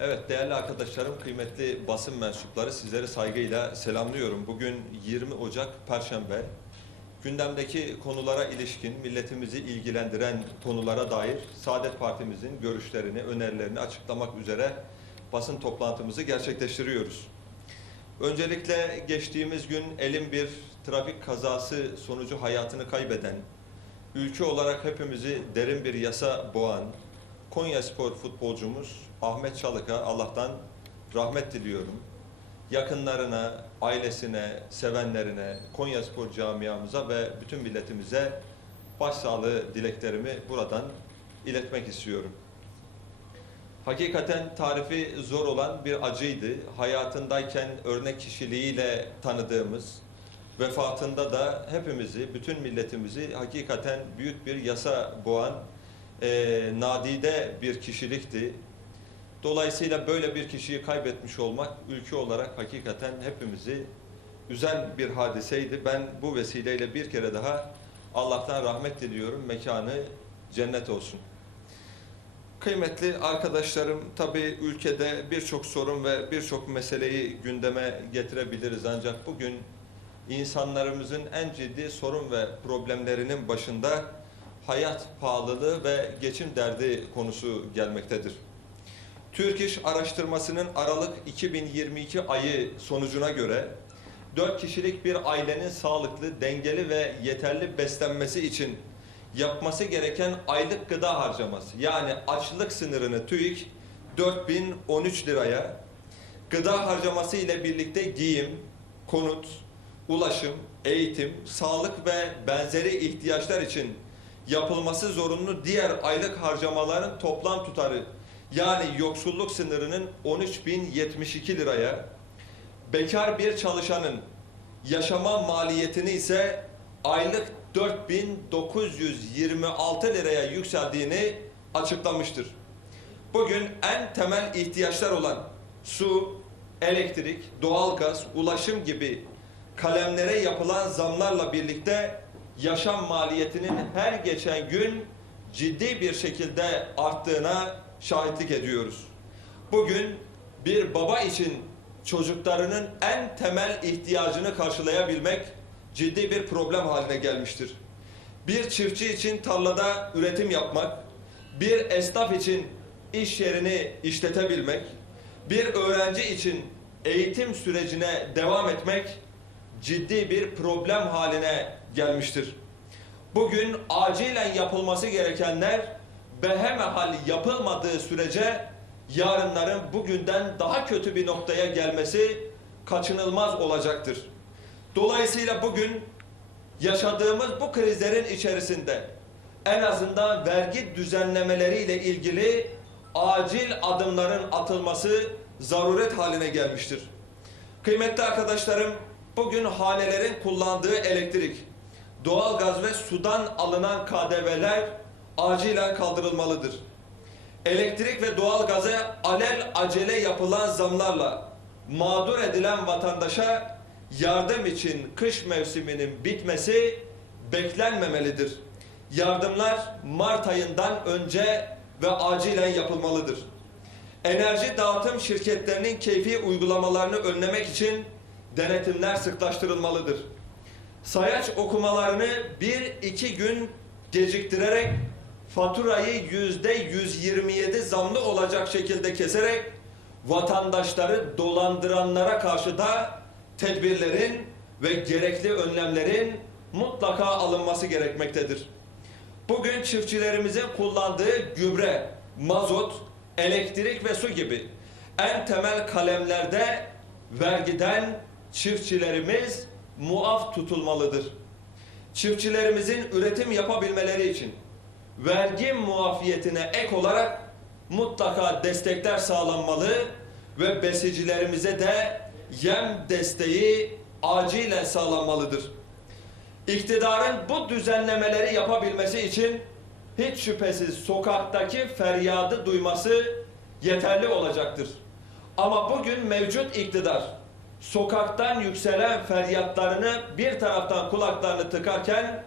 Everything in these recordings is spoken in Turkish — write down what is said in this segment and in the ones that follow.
Evet değerli arkadaşlarım, kıymetli basın mensupları sizleri saygıyla selamlıyorum. Bugün 20 Ocak Perşembe. Gündemdeki konulara ilişkin milletimizi ilgilendiren konulara dair Saadet Partimizin görüşlerini, önerilerini açıklamak üzere basın toplantımızı gerçekleştiriyoruz. Öncelikle geçtiğimiz gün elin bir trafik kazası sonucu hayatını kaybeden, ülke olarak hepimizi derin bir yasa boğan Konya Spor futbolcumuz Ahmet Çalık'a Allah'tan rahmet diliyorum. Yakınlarına, ailesine, sevenlerine, Konya Spor camiamıza ve bütün milletimize başsağlığı dileklerimi buradan iletmek istiyorum. Hakikaten tarifi zor olan bir acıydı. Hayatındayken örnek kişiliğiyle tanıdığımız, vefatında da hepimizi, bütün milletimizi hakikaten büyük bir yasa boğan e, nadide bir kişilikti. Dolayısıyla böyle bir kişiyi kaybetmiş olmak ülke olarak hakikaten hepimizi üzen bir hadiseydi. Ben bu vesileyle bir kere daha Allah'tan rahmet diliyorum. Mekanı cennet olsun. Kıymetli arkadaşlarım, tabii ülkede birçok sorun ve birçok meseleyi gündeme getirebiliriz ancak bugün insanlarımızın en ciddi sorun ve problemlerinin başında hayat pahalılığı ve geçim derdi konusu gelmektedir. Türk İş araştırmasının Aralık 2022 ayı sonucuna göre 4 kişilik bir ailenin sağlıklı, dengeli ve yeterli beslenmesi için yapması gereken aylık gıda harcaması yani açlık sınırını TÜİK 4013 liraya gıda harcaması ile birlikte giyim, konut, ulaşım, eğitim, sağlık ve benzeri ihtiyaçlar için yapılması zorunlu diğer aylık harcamaların toplam tutarı yani yoksulluk sınırının 13.072 liraya, bekar bir çalışanın yaşama maliyetini ise aylık 4926 liraya yükseldiğini açıklamıştır. Bugün en temel ihtiyaçlar olan su, elektrik, doğalgaz, ulaşım gibi kalemlere yapılan zamlarla birlikte yaşam maliyetinin her geçen gün ciddi bir şekilde arttığına şahitlik ediyoruz. Bugün bir baba için çocuklarının en temel ihtiyacını karşılayabilmek ciddi bir problem haline gelmiştir. Bir çiftçi için tarlada üretim yapmak, bir esnaf için iş yerini işletebilmek, bir öğrenci için eğitim sürecine devam etmek ciddi bir problem haline gelmiştir. Bugün acilen yapılması gerekenler behemehal yapılmadığı sürece yarınların bugünden daha kötü bir noktaya gelmesi kaçınılmaz olacaktır. Dolayısıyla bugün yaşadığımız bu krizlerin içerisinde en azından vergi düzenlemeleriyle ilgili acil adımların atılması zaruret haline gelmiştir. Kıymetli arkadaşlarım, bugün hanelerin kullandığı elektrik, doğalgaz ve sudan alınan KDV'ler acilen kaldırılmalıdır. Elektrik ve doğalgaza alel acele yapılan zamlarla mağdur edilen vatandaşa yardım için kış mevsiminin bitmesi beklenmemelidir. Yardımlar Mart ayından önce ve acilen yapılmalıdır. Enerji dağıtım şirketlerinin keyfi uygulamalarını önlemek için denetimler sıklaştırılmalıdır. Sayaç okumalarını bir iki gün geciktirerek faturayı yüzde 127 zamlı olacak şekilde keserek vatandaşları dolandıranlara karşı da tedbirlerin ve gerekli önlemlerin mutlaka alınması gerekmektedir. Bugün çiftçilerimizin kullandığı gübre, mazot, elektrik ve su gibi en temel kalemlerde vergiden çiftçilerimiz muaf tutulmalıdır. Çiftçilerimizin üretim yapabilmeleri için vergi muafiyetine ek olarak mutlaka destekler sağlanmalı ve besicilerimize de yem desteği acilen sağlanmalıdır. İktidarın bu düzenlemeleri yapabilmesi için hiç şüphesiz sokaktaki feryadı duyması yeterli olacaktır. Ama bugün mevcut iktidar sokaktan yükselen feryatlarını bir taraftan kulaklarını tıkarken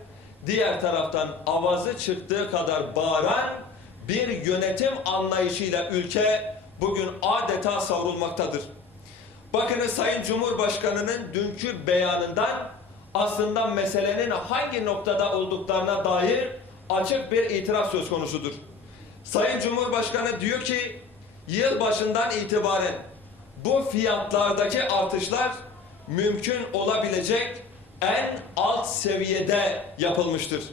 diğer taraftan avazı çıktığı kadar bağıran bir yönetim anlayışıyla ülke bugün adeta savrulmaktadır. Bakınız Sayın Cumhurbaşkanı'nın dünkü beyanından aslında meselenin hangi noktada olduklarına dair açık bir itiraf söz konusudur. Sayın Cumhurbaşkanı diyor ki yıl başından itibaren bu fiyatlardaki artışlar mümkün olabilecek en alt seviyede yapılmıştır.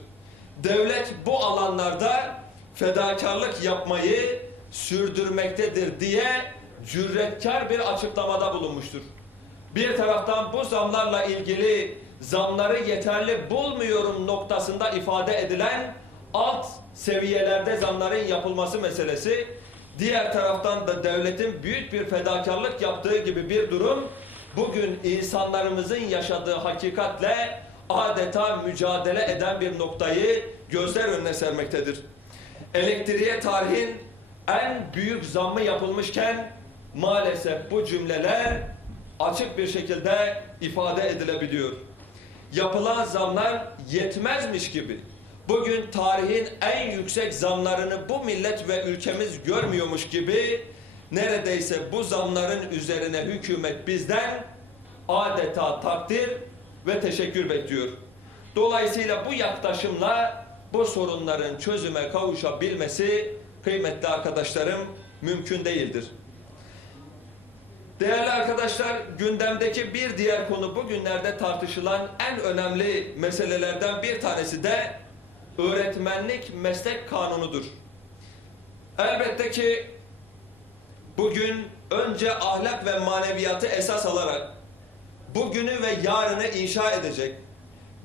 Devlet bu alanlarda fedakarlık yapmayı sürdürmektedir diye cüretkar bir açıklamada bulunmuştur. Bir taraftan bu zamlarla ilgili zamları yeterli bulmuyorum noktasında ifade edilen alt seviyelerde zamların yapılması meselesi, diğer taraftan da devletin büyük bir fedakarlık yaptığı gibi bir durum bugün insanlarımızın yaşadığı hakikatle adeta mücadele eden bir noktayı gözler önüne sermektedir. Elektriğe tarihin en büyük zammı yapılmışken maalesef bu cümleler açık bir şekilde ifade edilebiliyor. Yapılan zamlar yetmezmiş gibi bugün tarihin en yüksek zamlarını bu millet ve ülkemiz görmüyormuş gibi neredeyse bu zamların üzerine hükümet bizden adeta takdir ve teşekkür bekliyor. Dolayısıyla bu yaklaşımla bu sorunların çözüme kavuşabilmesi kıymetli arkadaşlarım mümkün değildir. Değerli arkadaşlar, gündemdeki bir diğer konu bugünlerde tartışılan en önemli meselelerden bir tanesi de öğretmenlik meslek kanunudur. Elbette ki bugün önce ahlak ve maneviyatı esas alarak bugünü ve yarını inşa edecek,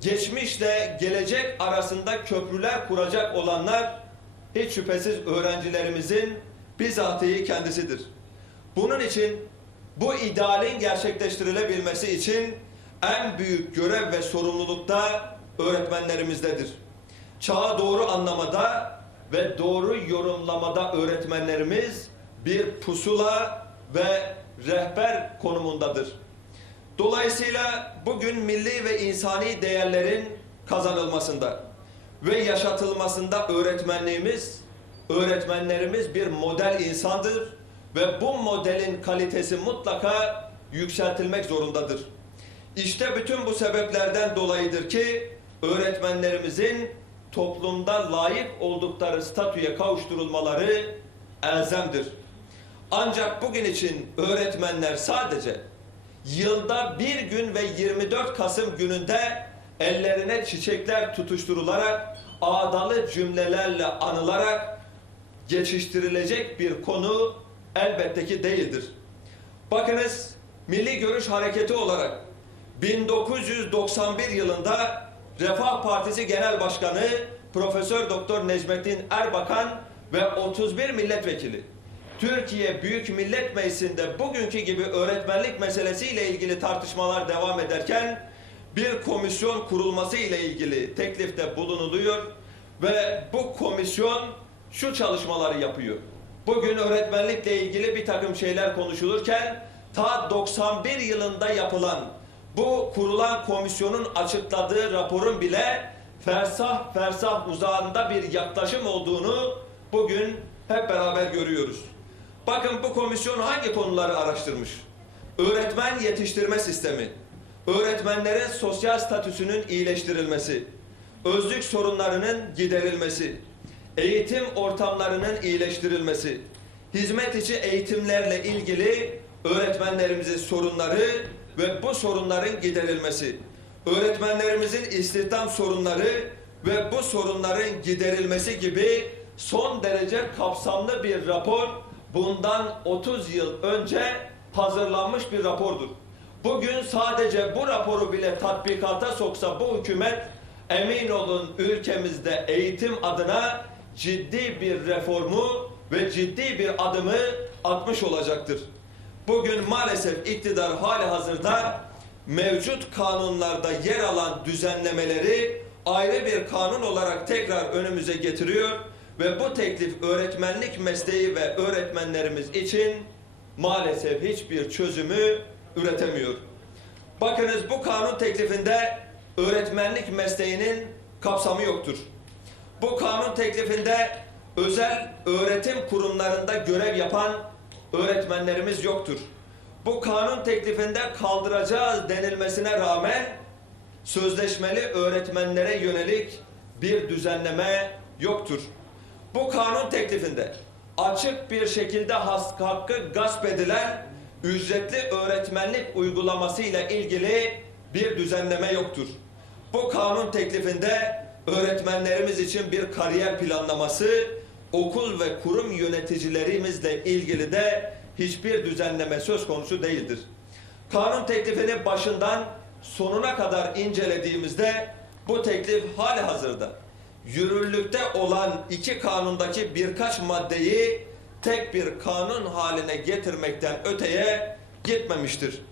geçmişle gelecek arasında köprüler kuracak olanlar hiç şüphesiz öğrencilerimizin bizatihi kendisidir. Bunun için bu idealin gerçekleştirilebilmesi için en büyük görev ve sorumluluk da öğretmenlerimizdedir. Çağı doğru anlamada ve doğru yorumlamada öğretmenlerimiz bir pusula ve rehber konumundadır. Dolayısıyla bugün milli ve insani değerlerin kazanılmasında ve yaşatılmasında öğretmenliğimiz, öğretmenlerimiz bir model insandır ve bu modelin kalitesi mutlaka yükseltilmek zorundadır. İşte bütün bu sebeplerden dolayıdır ki öğretmenlerimizin toplumda layık oldukları statüye kavuşturulmaları elzemdir. Ancak bugün için öğretmenler sadece yılda bir gün ve 24 Kasım gününde ellerine çiçekler tutuşturularak ağdalı cümlelerle anılarak geçiştirilecek bir konu elbette ki değildir. Bakınız Milli Görüş Hareketi olarak 1991 yılında Refah Partisi Genel Başkanı Profesör Doktor Necmettin Erbakan ve 31 milletvekili Türkiye Büyük Millet Meclisi'nde bugünkü gibi öğretmenlik meselesiyle ilgili tartışmalar devam ederken bir komisyon kurulması ile ilgili teklifte bulunuluyor ve bu komisyon şu çalışmaları yapıyor. Bugün öğretmenlikle ilgili bir takım şeyler konuşulurken ta 91 yılında yapılan bu kurulan komisyonun açıkladığı raporun bile fersah fersah uzağında bir yaklaşım olduğunu bugün hep beraber görüyoruz. Bakın bu komisyon hangi konuları araştırmış? Öğretmen yetiştirme sistemi, öğretmenlerin sosyal statüsünün iyileştirilmesi, özlük sorunlarının giderilmesi, eğitim ortamlarının iyileştirilmesi, hizmet içi eğitimlerle ilgili öğretmenlerimizin sorunları ve bu sorunların giderilmesi, öğretmenlerimizin istihdam sorunları ve bu sorunların giderilmesi gibi son derece kapsamlı bir rapor bundan 30 yıl önce hazırlanmış bir rapordur. Bugün sadece bu raporu bile tatbikata soksa bu hükümet emin olun ülkemizde eğitim adına ciddi bir reformu ve ciddi bir adımı atmış olacaktır. Bugün maalesef iktidar hali hazırda mevcut kanunlarda yer alan düzenlemeleri ayrı bir kanun olarak tekrar önümüze getiriyor ve bu teklif öğretmenlik mesleği ve öğretmenlerimiz için maalesef hiçbir çözümü üretemiyor. Bakınız bu kanun teklifinde öğretmenlik mesleğinin kapsamı yoktur. Bu kanun teklifinde özel öğretim kurumlarında görev yapan öğretmenlerimiz yoktur. Bu kanun teklifinde kaldıracağız denilmesine rağmen sözleşmeli öğretmenlere yönelik bir düzenleme yoktur. Bu kanun teklifinde açık bir şekilde has- hakkı gasp edilen ücretli öğretmenlik uygulaması ile ilgili bir düzenleme yoktur. Bu kanun teklifinde öğretmenlerimiz için bir kariyer planlaması, okul ve kurum yöneticilerimizle ilgili de hiçbir düzenleme söz konusu değildir. Kanun teklifini başından sonuna kadar incelediğimizde bu teklif hali hazırda yürürlükte olan iki kanundaki birkaç maddeyi tek bir kanun haline getirmekten öteye gitmemiştir.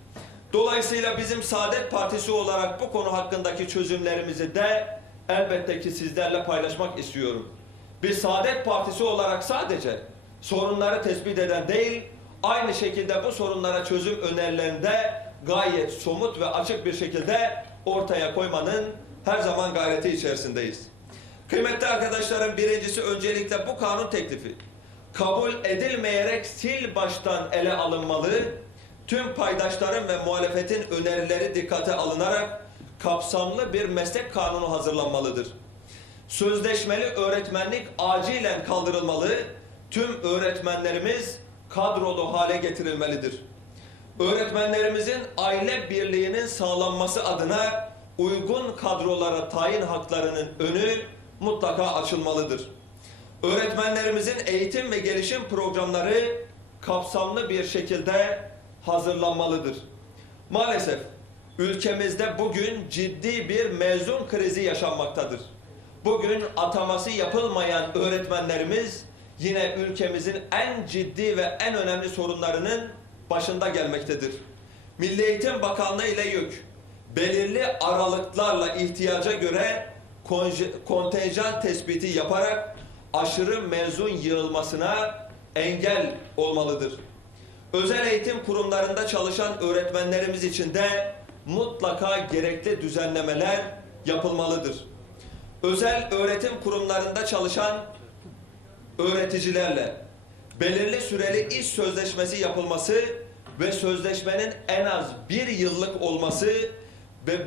Dolayısıyla bizim Saadet Partisi olarak bu konu hakkındaki çözümlerimizi de elbette ki sizlerle paylaşmak istiyorum. Biz Saadet Partisi olarak sadece sorunları tespit eden değil, aynı şekilde bu sorunlara çözüm önerilerini de gayet somut ve açık bir şekilde ortaya koymanın her zaman gayreti içerisindeyiz. Kıymetli arkadaşlarım birincisi öncelikle bu kanun teklifi kabul edilmeyerek sil baştan ele alınmalı, tüm paydaşların ve muhalefetin önerileri dikkate alınarak kapsamlı bir meslek kanunu hazırlanmalıdır. Sözleşmeli öğretmenlik acilen kaldırılmalı, tüm öğretmenlerimiz kadrolu hale getirilmelidir. Öğretmenlerimizin aile birliğinin sağlanması adına uygun kadrolara tayin haklarının önü mutlaka açılmalıdır. Öğretmenlerimizin eğitim ve gelişim programları kapsamlı bir şekilde hazırlanmalıdır. Maalesef ülkemizde bugün ciddi bir mezun krizi yaşanmaktadır. Bugün ataması yapılmayan öğretmenlerimiz yine ülkemizin en ciddi ve en önemli sorunlarının başında gelmektedir. Milli Eğitim Bakanlığı ile yük belirli aralıklarla ihtiyaca göre kontenjan tespiti yaparak aşırı mezun yığılmasına engel olmalıdır. Özel eğitim kurumlarında çalışan öğretmenlerimiz için de mutlaka gerekli düzenlemeler yapılmalıdır. Özel öğretim kurumlarında çalışan öğreticilerle belirli süreli iş sözleşmesi yapılması ve sözleşmenin en az bir yıllık olması ve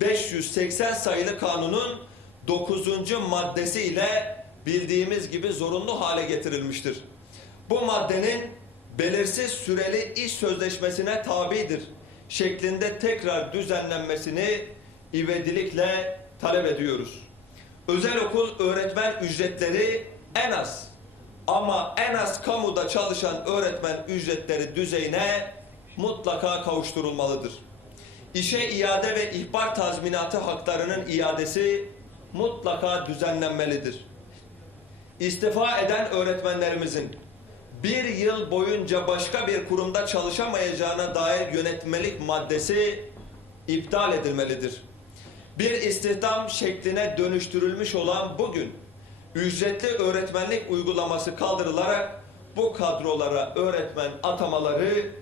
5580 sayılı kanunun 9. maddesi ile bildiğimiz gibi zorunlu hale getirilmiştir. Bu maddenin belirsiz süreli iş sözleşmesine tabidir şeklinde tekrar düzenlenmesini ivedilikle talep ediyoruz. Özel okul öğretmen ücretleri en az ama en az kamuda çalışan öğretmen ücretleri düzeyine mutlaka kavuşturulmalıdır. İşe iade ve ihbar tazminatı haklarının iadesi mutlaka düzenlenmelidir. İstifa eden öğretmenlerimizin bir yıl boyunca başka bir kurumda çalışamayacağına dair yönetmelik maddesi iptal edilmelidir. Bir istihdam şekline dönüştürülmüş olan bugün ücretli öğretmenlik uygulaması kaldırılarak bu kadrolara öğretmen atamaları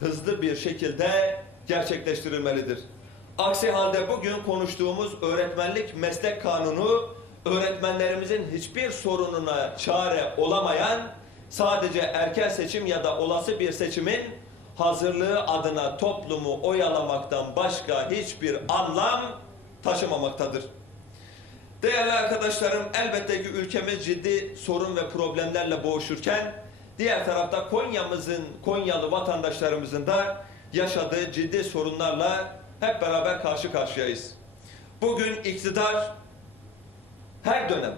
hızlı bir şekilde gerçekleştirilmelidir. Aksi halde bugün konuştuğumuz öğretmenlik meslek kanunu öğretmenlerimizin hiçbir sorununa çare olamayan sadece erken seçim ya da olası bir seçimin hazırlığı adına toplumu oyalamaktan başka hiçbir anlam taşımamaktadır. Değerli arkadaşlarım elbette ki ülkemiz ciddi sorun ve problemlerle boğuşurken diğer tarafta Konya'mızın, Konyalı vatandaşlarımızın da yaşadığı ciddi sorunlarla hep beraber karşı karşıyayız. Bugün iktidar her dönem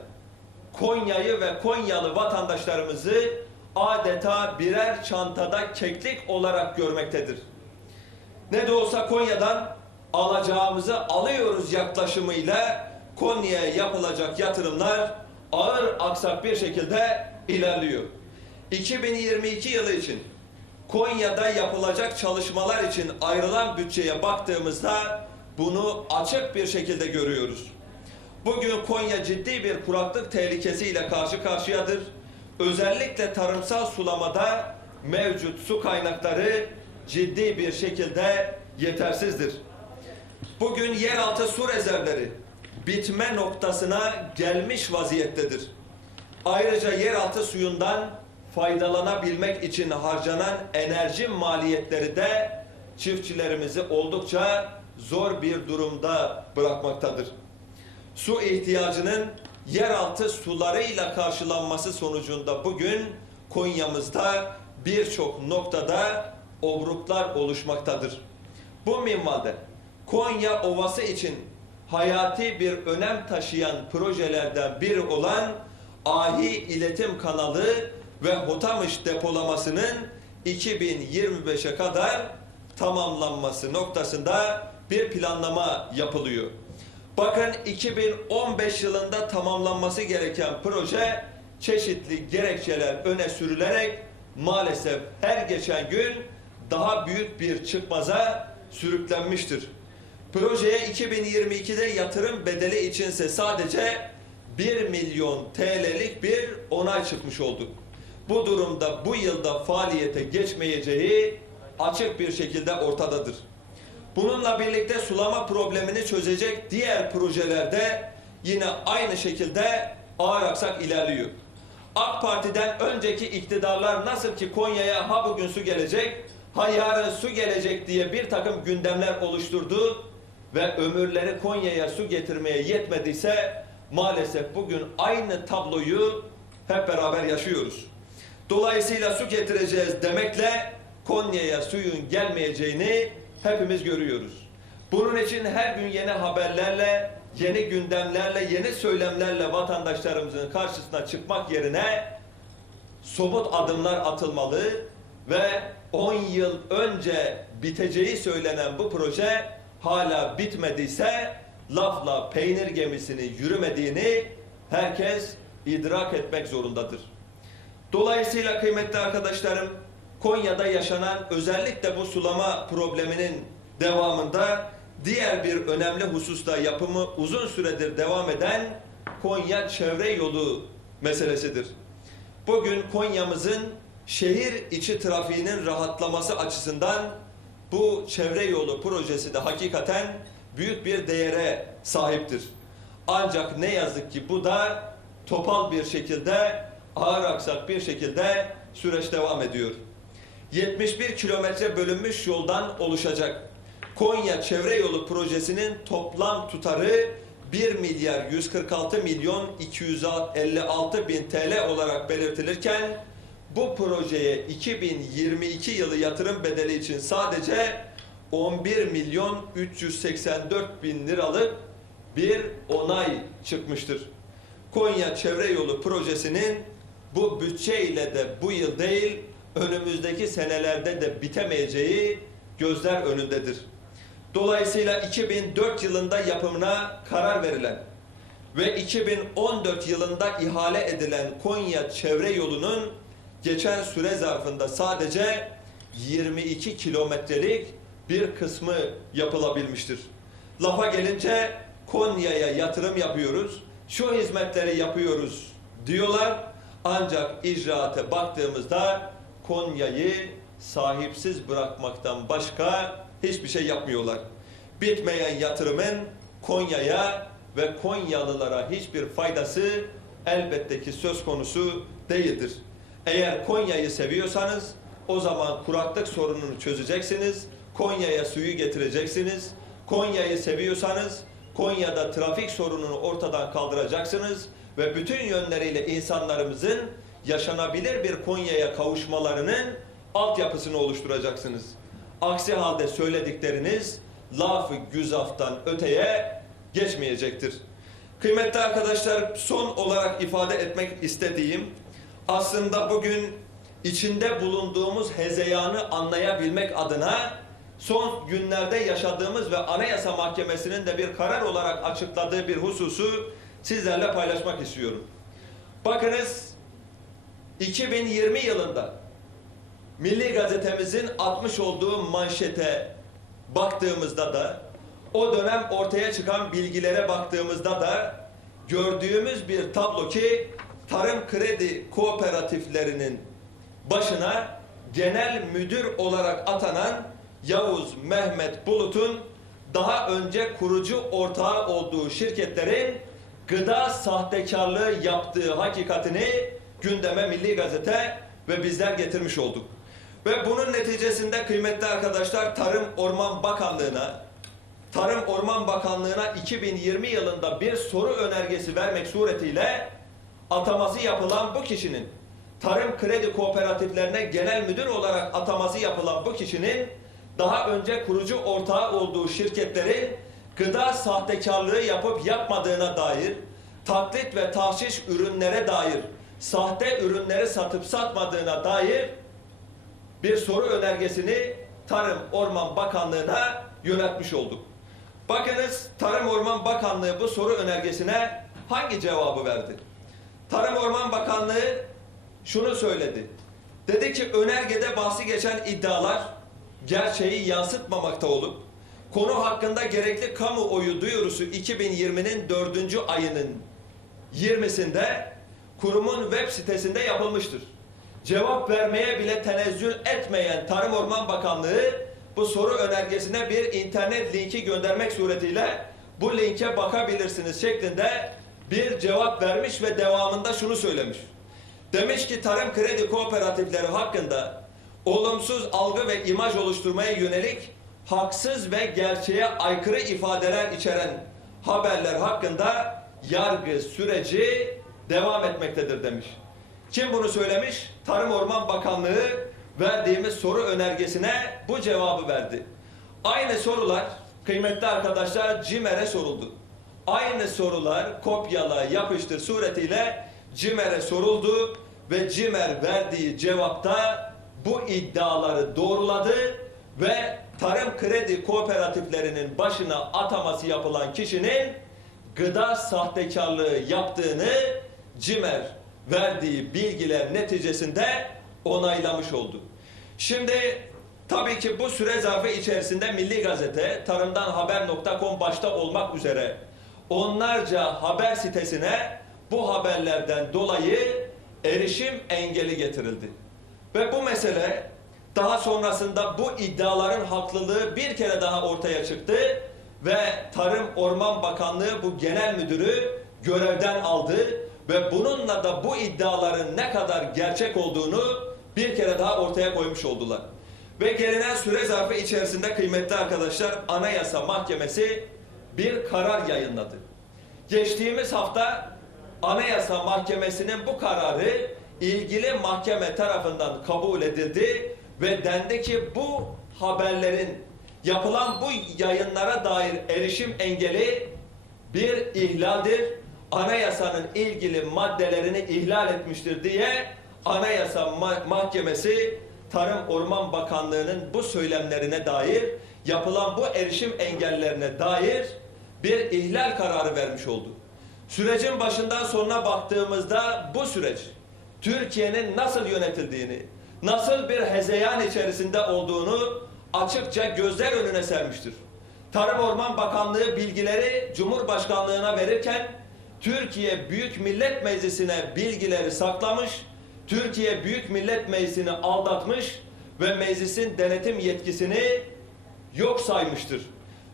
Konya'yı ve Konyalı vatandaşlarımızı adeta birer çantada keklik olarak görmektedir. Ne de olsa Konya'dan alacağımızı alıyoruz yaklaşımıyla Konya'ya yapılacak yatırımlar ağır aksak bir şekilde ilerliyor. 2022 yılı için Konya'da yapılacak çalışmalar için ayrılan bütçeye baktığımızda bunu açık bir şekilde görüyoruz. Bugün Konya ciddi bir kuraklık tehlikesiyle karşı karşıyadır. Özellikle tarımsal sulamada mevcut su kaynakları ciddi bir şekilde yetersizdir. Bugün yeraltı su rezervleri bitme noktasına gelmiş vaziyettedir. Ayrıca yeraltı suyundan faydalanabilmek için harcanan enerji maliyetleri de çiftçilerimizi oldukça zor bir durumda bırakmaktadır. Su ihtiyacının yeraltı sularıyla karşılanması sonucunda bugün Konya'mızda birçok noktada obruklar oluşmaktadır. Bu minvalde Konya Ovası için hayati bir önem taşıyan projelerden biri olan Ahi İletim Kanalı ve Hotamış depolamasının 2025'e kadar tamamlanması noktasında bir planlama yapılıyor. Bakın 2015 yılında tamamlanması gereken proje çeşitli gerekçeler öne sürülerek maalesef her geçen gün daha büyük bir çıkmaza sürüklenmiştir. Projeye 2022'de yatırım bedeli içinse sadece 1 milyon TL'lik bir onay çıkmış oldu. Bu durumda bu yılda faaliyete geçmeyeceği açık bir şekilde ortadadır. Bununla birlikte sulama problemini çözecek diğer projelerde yine aynı şekilde ağır aksak ilerliyor. AK Parti'den önceki iktidarlar nasıl ki Konya'ya ha bugün su gelecek, ha yarın su gelecek diye bir takım gündemler oluşturdu ve ömürleri Konya'ya su getirmeye yetmediyse maalesef bugün aynı tabloyu hep beraber yaşıyoruz. Dolayısıyla su getireceğiz demekle Konya'ya suyun gelmeyeceğini hepimiz görüyoruz. Bunun için her gün yeni haberlerle, yeni gündemlerle, yeni söylemlerle vatandaşlarımızın karşısına çıkmak yerine somut adımlar atılmalı ve 10 yıl önce biteceği söylenen bu proje hala bitmediyse lafla peynir gemisini yürümediğini herkes idrak etmek zorundadır. Dolayısıyla kıymetli arkadaşlarım Konya'da yaşanan özellikle bu sulama probleminin devamında diğer bir önemli hususta yapımı uzun süredir devam eden Konya Çevre Yolu meselesidir. Bugün Konya'mızın şehir içi trafiğinin rahatlaması açısından bu çevre yolu projesi de hakikaten büyük bir değere sahiptir. Ancak ne yazık ki bu da topal bir şekilde ağır aksak bir şekilde süreç devam ediyor. 71 kilometre bölünmüş yoldan oluşacak. Konya Çevre Yolu Projesi'nin toplam tutarı 1 milyar 146 milyon 256 bin TL olarak belirtilirken bu projeye 2022 yılı yatırım bedeli için sadece 11 milyon 384 bin liralık bir onay çıkmıştır. Konya Çevre Yolu Projesi'nin bu bütçe ile de bu yıl değil önümüzdeki senelerde de bitemeyeceği gözler önündedir. Dolayısıyla 2004 yılında yapımına karar verilen ve 2014 yılında ihale edilen Konya Çevre Yolu'nun geçen süre zarfında sadece 22 kilometrelik bir kısmı yapılabilmiştir. Lafa gelince Konya'ya yatırım yapıyoruz, şu hizmetleri yapıyoruz diyorlar. Ancak icraate baktığımızda Konya'yı sahipsiz bırakmaktan başka hiçbir şey yapmıyorlar. Bitmeyen yatırımın Konya'ya ve Konyalılara hiçbir faydası elbette ki söz konusu değildir. Eğer Konya'yı seviyorsanız o zaman kuraklık sorununu çözeceksiniz. Konya'ya suyu getireceksiniz. Konya'yı seviyorsanız Konya'da trafik sorununu ortadan kaldıracaksınız ve bütün yönleriyle insanlarımızın yaşanabilir bir Konya'ya kavuşmalarının altyapısını oluşturacaksınız. Aksi halde söyledikleriniz laf-ı güzaftan öteye geçmeyecektir. Kıymetli arkadaşlar son olarak ifade etmek istediğim aslında bugün içinde bulunduğumuz hezeyanı anlayabilmek adına son günlerde yaşadığımız ve Anayasa Mahkemesi'nin de bir karar olarak açıkladığı bir hususu sizlerle paylaşmak istiyorum. Bakınız 2020 yılında Milli Gazetemizin atmış olduğu manşete baktığımızda da o dönem ortaya çıkan bilgilere baktığımızda da gördüğümüz bir tablo ki tarım kredi kooperatiflerinin başına genel müdür olarak atanan Yavuz Mehmet Bulut'un daha önce kurucu ortağı olduğu şirketlerin gıda sahtekarlığı yaptığı hakikatini gündeme Milli Gazete ve bizler getirmiş olduk. Ve bunun neticesinde kıymetli arkadaşlar Tarım Orman Bakanlığı'na Tarım Orman Bakanlığı'na 2020 yılında bir soru önergesi vermek suretiyle ataması yapılan bu kişinin tarım kredi kooperatiflerine genel müdür olarak ataması yapılan bu kişinin daha önce kurucu ortağı olduğu şirketlerin gıda sahtekarlığı yapıp yapmadığına dair, taklit ve tahşiş ürünlere dair, sahte ürünleri satıp satmadığına dair bir soru önergesini Tarım Orman Bakanlığı'na yöneltmiş olduk. Bakınız Tarım Orman Bakanlığı bu soru önergesine hangi cevabı verdi? Tarım Orman Bakanlığı şunu söyledi. Dedi ki önergede bahsi geçen iddialar gerçeği yansıtmamakta olup konu hakkında gerekli kamuoyu duyurusu 2020'nin 4. ayının 20'sinde kurumun web sitesinde yapılmıştır. Cevap vermeye bile tenezzül etmeyen Tarım Orman Bakanlığı bu soru önergesine bir internet linki göndermek suretiyle bu linke bakabilirsiniz şeklinde bir cevap vermiş ve devamında şunu söylemiş. Demiş ki tarım kredi kooperatifleri hakkında olumsuz algı ve imaj oluşturmaya yönelik haksız ve gerçeğe aykırı ifadeler içeren haberler hakkında yargı süreci devam etmektedir demiş. Kim bunu söylemiş? Tarım Orman Bakanlığı verdiğimiz soru önergesine bu cevabı verdi. Aynı sorular kıymetli arkadaşlar CİMER'e soruldu. Aynı sorular kopyala yapıştır suretiyle CİMER'e soruldu ve CİMER verdiği cevapta bu iddiaları doğruladı ve tarım kredi kooperatiflerinin başına ataması yapılan kişinin gıda sahtekarlığı yaptığını CİMER verdiği bilgiler neticesinde onaylamış oldu. Şimdi tabii ki bu süre zarfı içerisinde Milli Gazete, tarımdan haber.com başta olmak üzere onlarca haber sitesine bu haberlerden dolayı erişim engeli getirildi. Ve bu mesele daha sonrasında bu iddiaların haklılığı bir kere daha ortaya çıktı ve Tarım Orman Bakanlığı bu genel müdürü görevden aldı ve bununla da bu iddiaların ne kadar gerçek olduğunu bir kere daha ortaya koymuş oldular. Ve gelinen süre zarfı içerisinde kıymetli arkadaşlar Anayasa Mahkemesi bir karar yayınladı. Geçtiğimiz hafta Anayasa Mahkemesi'nin bu kararı ilgili mahkeme tarafından kabul edildi ve dendi ki bu haberlerin yapılan bu yayınlara dair erişim engeli bir ihlaldir. Anayasanın ilgili maddelerini ihlal etmiştir diye Anayasa Ma- Mahkemesi Tarım Orman Bakanlığı'nın bu söylemlerine dair yapılan bu erişim engellerine dair bir ihlal kararı vermiş oldu. Sürecin başından sonuna baktığımızda bu süreç Türkiye'nin nasıl yönetildiğini, nasıl bir hezeyan içerisinde olduğunu açıkça gözler önüne sermiştir. Tarım Orman Bakanlığı bilgileri Cumhurbaşkanlığına verirken Türkiye Büyük Millet Meclisi'ne bilgileri saklamış, Türkiye Büyük Millet Meclisi'ni aldatmış ve meclisin denetim yetkisini yok saymıştır.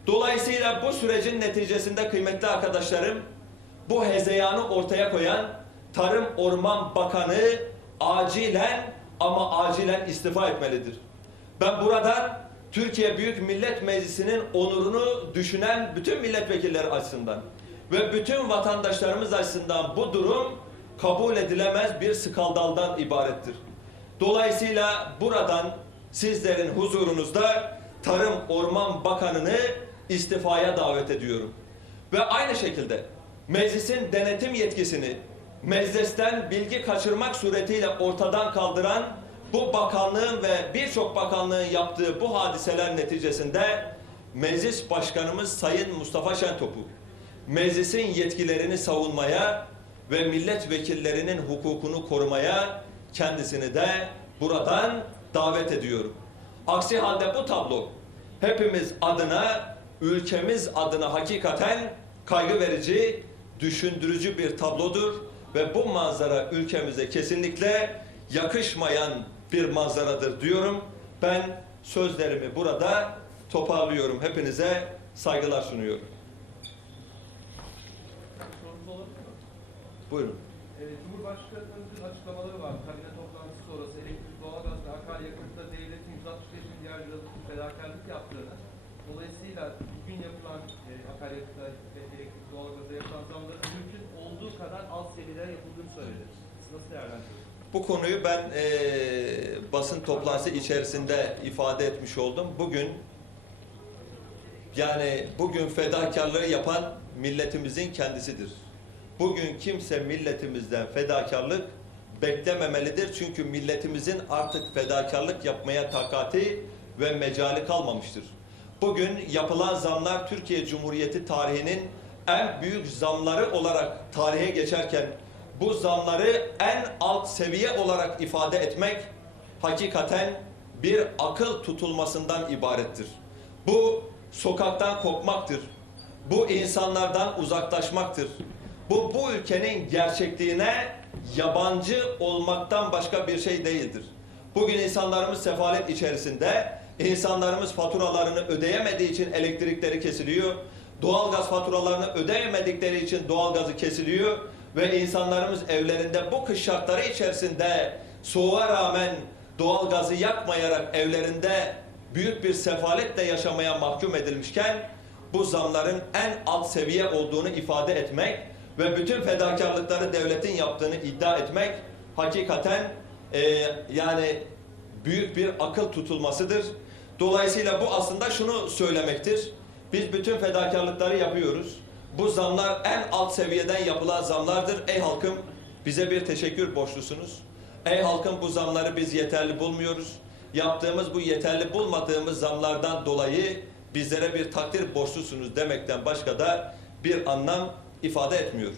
Dolayısıyla bu sürecin neticesinde kıymetli arkadaşlarım bu hezeyanı ortaya koyan Tarım Orman Bakanı acilen ama acilen istifa etmelidir. Ben buradan Türkiye Büyük Millet Meclisi'nin onurunu düşünen bütün milletvekilleri açısından ve bütün vatandaşlarımız açısından bu durum kabul edilemez bir skandaldan ibarettir. Dolayısıyla buradan sizlerin huzurunuzda Tarım Orman Bakanı'nı istifaya davet ediyorum. Ve aynı şekilde meclisin denetim yetkisini meclisten bilgi kaçırmak suretiyle ortadan kaldıran bu bakanlığın ve birçok bakanlığın yaptığı bu hadiseler neticesinde meclis başkanımız Sayın Mustafa Şentop'u meclisin yetkilerini savunmaya ve milletvekillerinin hukukunu korumaya kendisini de buradan davet ediyorum. Aksi halde bu tablo hepimiz adına, ülkemiz adına hakikaten kaygı verici, düşündürücü bir tablodur ve bu manzara ülkemize kesinlikle yakışmayan bir manzaradır diyorum. Ben sözlerimi burada toparlıyorum. Hepinize saygılar sunuyorum. Buyurun. Cumhurbaşkanımızın açıklamaları var. Kabine toplantısı sonrası elektrik, doğalgaz ve akaryakıtta devletin 165 milyar liralık bir fedakarlık yaptığını, dolayısıyla bugün yapılan e, akaryakıta ve elektrik, doğalgaza yapılan zamların mümkün olduğu kadar alt seviyelere yapıldığını söyledi. Siz nasıl değerlendiriyorsunuz? Bu konuyu ben eee, basın toplantısı içerisinde ifade etmiş oldum. Bugün yani bugün fedakarlığı yapan milletimizin kendisidir. Bugün kimse milletimizden fedakarlık beklememelidir. Çünkü milletimizin artık fedakarlık yapmaya takati ve mecali kalmamıştır. Bugün yapılan zamlar Türkiye Cumhuriyeti tarihinin en büyük zamları olarak tarihe geçerken bu zamları en alt seviye olarak ifade etmek hakikaten bir akıl tutulmasından ibarettir. Bu sokaktan kopmaktır. Bu insanlardan uzaklaşmaktır. Bu bu ülkenin gerçekliğine yabancı olmaktan başka bir şey değildir. Bugün insanlarımız sefalet içerisinde, insanlarımız faturalarını ödeyemediği için elektrikleri kesiliyor. Doğalgaz faturalarını ödeyemedikleri için doğalgazı kesiliyor ve insanlarımız evlerinde bu kış şartları içerisinde soğuğa rağmen doğalgazı yakmayarak evlerinde büyük bir sefaletle yaşamaya mahkum edilmişken bu zamların en alt seviye olduğunu ifade etmek ve bütün fedakarlıkları devletin yaptığını iddia etmek hakikaten e, yani büyük bir akıl tutulmasıdır. Dolayısıyla bu aslında şunu söylemektir. Biz bütün fedakarlıkları yapıyoruz. Bu zamlar en alt seviyeden yapılan zamlardır. Ey halkım bize bir teşekkür borçlusunuz. Ey halkım bu zamları biz yeterli bulmuyoruz. Yaptığımız bu yeterli bulmadığımız zamlardan dolayı bizlere bir takdir borçlusunuz demekten başka da bir anlam ifade etmiyor.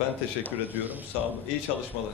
Ben teşekkür ediyorum. Sağ olun. İyi çalışmalar.